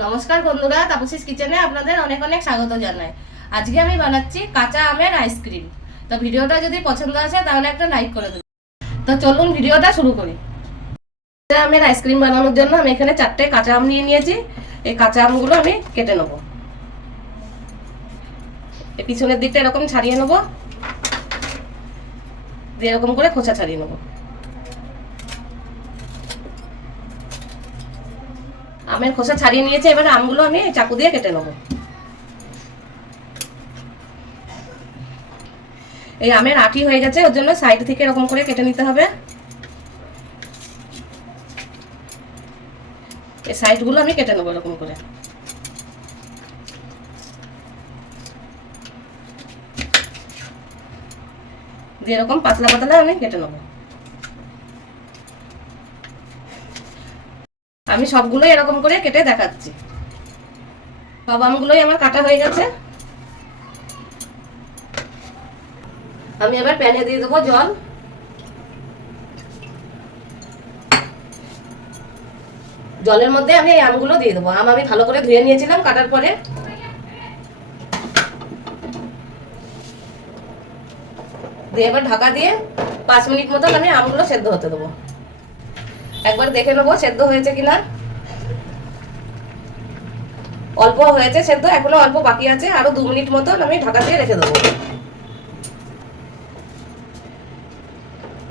নমস্কার বন্ধুরা, তাপসিস কিচেনে আপনাদের অনেক অনেক স্বাগত জানাই। আজকে আমি বানাচ্ছি কাঁচা আমের আইসক্রিম তো ভিডিওটা যদি পছন্দ আসে, তাহলে একটা লাইক করে দেবেন। তো চলুন ভিডিওটা শুরু করি। কাঁচা আমের আইসক্রিম বানানোর জন্য আমি এখানে চারটে কাঁচা আম নিয়ে নিয়েছি। এই কাঁচা আমগুলো আমি কেটে নেব। পিছনের দিকটা এরকম ছাড়িয়ে নেব। দিয়ে এরকম করে খোঁচা ছাড়িয়ে নেব। আমের খোসা ছাড়িয়ে নিয়েছে, এবারে আমগুলো আমি চাকু দিয়ে কেটে নেব। এই আমের আটি হয়ে গেছে, ওর জন্য সাইড থেকে এরকম করে কেটে নিতে হবে। এই সাইডগুলো আমি কেটে নেব এরকম করে। দিয়ে এরকম পাতলা পাতলা আমি কেটে নেব। আমি সবগুলোই এরকম করে কেটে দেখাচ্ছি। সব আমগুলোই আমার কাটা হয়ে গেছে। আমি এবার প্যানে দিয়ে দেবো জল। জলের মধ্যে আমি এই আমগুলো দিয়ে দেবো। আম আমি ভালো করে ধুয়ে নিয়েছিলাম কাটার পরে। দিয়ে এবার ঢাকা দিয়ে পাঁচ মিনিট মতন আমি আমগুলো সেদ্ধ হতে দেবো। একবার দেখে নেব, সেদ্ধ হয়েছে কিনা অল্প হয়েছে সেদ্ধ, এখনও অল্প বাকি আছে, আরও দু মিনিট মতন আমি ঢাকা দিয়ে রেখে দেবো।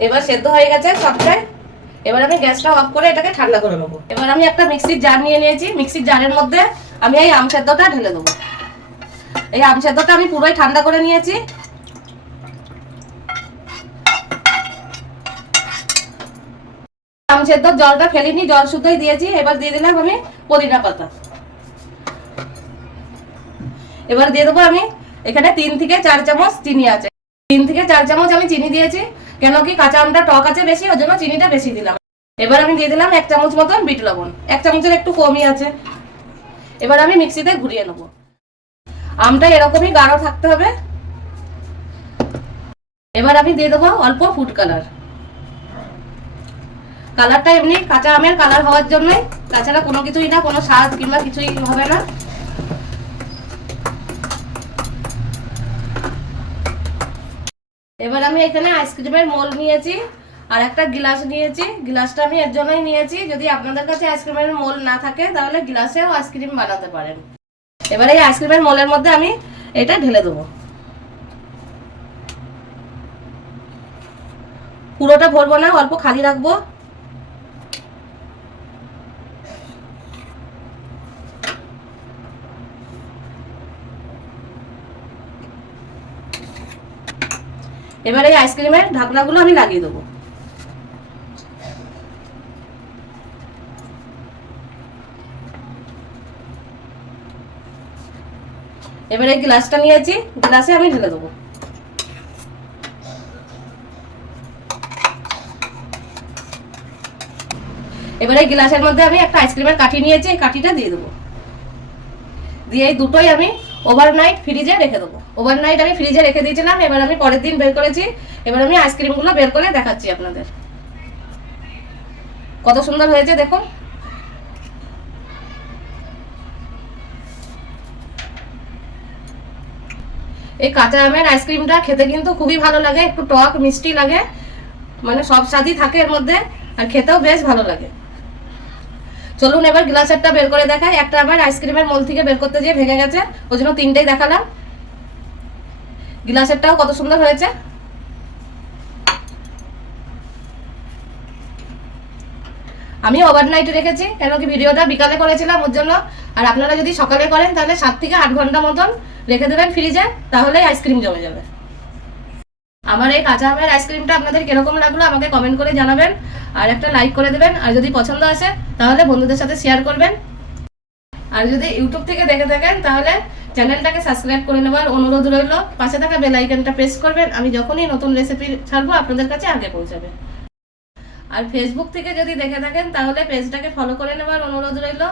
এবার সেদ্ধ হয়ে গেছে সবটাই। এবার আমি গ্যাসটা অফ করে এটাকে ঠান্ডা করে নেব। এবার আমি একটা মিক্সির জার নিয়ে নিয়েছি। মিক্সির জারের মধ্যে আমি এই আম সেদ্ধটা ঢেলে দেবো। এই আম সেদ্ধটা আমি পুরোই ঠান্ডা করে নিয়েছি। আম সেদ্ধ, জলটা ফেলিনি, জল শুদ্ধই দিয়েছি, এবার দিয়ে দিলাম আমি পুদিনা পাতা। এবার দিয়ে দেবো আমি এখানে তিন থেকে চার চামচ চিনি আছে। তিন থেকে চার চামচ আমি চিনি দিয়েছি, কেন কি কাঁচা আমটা টক আছে বেশি, ওই জন্য চিনিটা বেশি দিলাম। এবার আমি দিয়ে দিলাম এক চামচ মতন বিট লবণ, এক চামচের একটু কমই আছে। এবার আমি মিক্সিতে ঘুরিয়ে নেব। আমটা এরকমই গাঢ় থাকতে হবে। এবার আমি দিয়ে দেবো অল্প ফুড কালার। কালারটা এমনি কাঁচা আমের কালার হওয়ার জন্যই। তাছাড়া কোনো কিছুই না, কোনো স্বাদ কিংবা কিছুই হবে না। এবার আমি এখানে আইসক্রিমের মোল নিয়েছি আর একটা গিলাস নিয়েছি। গিলাসটা আমি এর জন্যই নিয়েছি, যদি আপনাদের কাছে আইসক্রিমের মোল না থাকে, তাহলে গিলাসেও আইসক্রিম বানাতে পারেন। এবার এই আইসক্রিমের মোলের মধ্যে আমি এটা ঢেলে দেবো। পুরোটা ভরবো না, অল্প খালি রাখব। এবার এই আইসক্রিমের ঢাকনাগুলো আমি লাগিয়ে দেবো। এবার এই গ্লাসটা নিয়েছি, গ্লাসে আমি ঢেলে দেবো। এবার এই গ্লাসের মধ্যে আমি একটা আইসক্রিমের কাঠি নিয়েছি কাঠিটা দিয়ে দেবো। দিয়ে এই দুটোই আমি ওভারনাইট ফ্রিজে রেখে দেবো। ওভারনাইট আমি ফ্রিজে রেখে দিয়েছিলাম, এবার আমি পরের দিন বের করেছি। এবার আমি আইসক্রিমগুলো বের করে দেখাচ্ছি আপনাদের। কত সুন্দর হয়েছে, দেখুন। এই কাঁচা আমের আইসক্রিমটা খেতে কিন্তু খুবই ভালো লাগে, একটু টক, মিষ্টি লাগে। মানে সব স্বাদই থাকে এর মধ্যে, আর খেতেও বেশ ভালো লাগে। চলুন এবার গ্লাসেরটা বের করে দেখাই। একটা আবার আইসক্রিমের মোল থেকে বের করতে যেয়ে ভেঙে গেছে। ওই জন্য তিনটেই দেখালাম। গ্লাসেরটাও কত সুন্দর হয়েছে। আমি ওভারনাইট রেখেছি, কেন কি ভিডিওটা বিকালে করেছিলাম ওর জন্য। আর আপনারা যদি সকালে করেন, তাহলে সাত থেকে আট ঘণ্টা মতন রেখে দেবেন ফ্রিজে তাহলে আইসক্রিম জমে যাবে। আমার এই কাঁচা আমের আইসক্রিমটা আপনাদের কীরকম লাগল আমাকে কমেন্ট করে জানাবেন, আর একটা লাইক করে দেবেন, আর যদি পছন্দ আসে, তাহলে বন্ধুদের সাথে শেয়ার করবেন। আর যদি ইউটিউব থেকে দেখে থাকেন, তাহলে চ্যানেলটাকে সাবস্ক্রাইব করে নেওয়ার অনুরোধ রইল। পাশে থাকা বেল আইকনটা প্রেস করবেন, আমি যখনই নতুন রেসিপি ছাড়বো, আপনাদের কাছে আগে পৌঁছাবে। আর ফেসবুক থেকে যদি দেখে থাকেন, তাহলে পেজটাকে ফলো করে নেওয়ার অনুরোধ রইল।